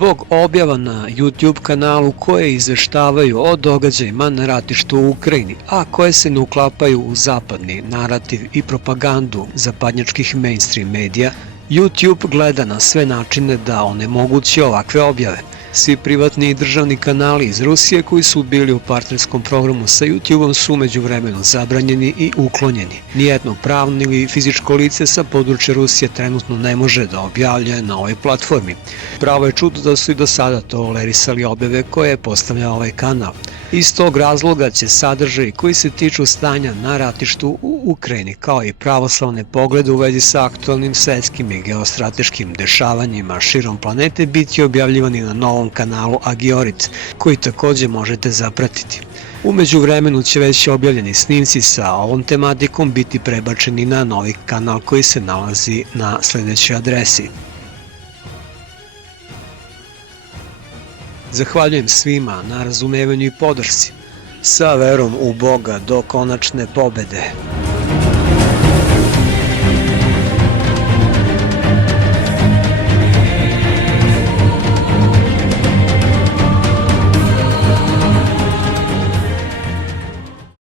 zbog objava na YouTube kanalu koje izveštavaju o događajima na ratištu u Ukrajini, a koje se ne uklapaju u zapadni narativ i propagandu zapadnjačkih mainstream medija, YouTube gleda na sve načine da onemogući ovakve objave. Svi privatni i državni kanali iz Rusije koji su bili u partnerskom programu sa YouTube-om su međuvremeno zabranjeni i uklonjeni. Nijedno pravno ili fizičko lice sa područja Rusije trenutno ne može da objavljuje na ovoj platformi. Pravo je čudo da su i do sada tolerisali objave koje je postavljao ovaj kanal. Iz tog razloga će sadržaji koji se tiču stanja na ratištu u Ukrajini, kao i pravoslavne poglede u vezi sa aktualnim svetskim i geostrateškim dešavanjima širom planete biti objavljivani na novom kanalu Agiorit, koji takođe možete zapratiti. U međuvremenu će već objavljeni snimci sa ovom tematikom biti prebačeni na novi kanal koji se nalazi na sledećoj adresi. Zahvaljujem svima na razumevanju i podršci. Sa verom u Boga do konačne pobede.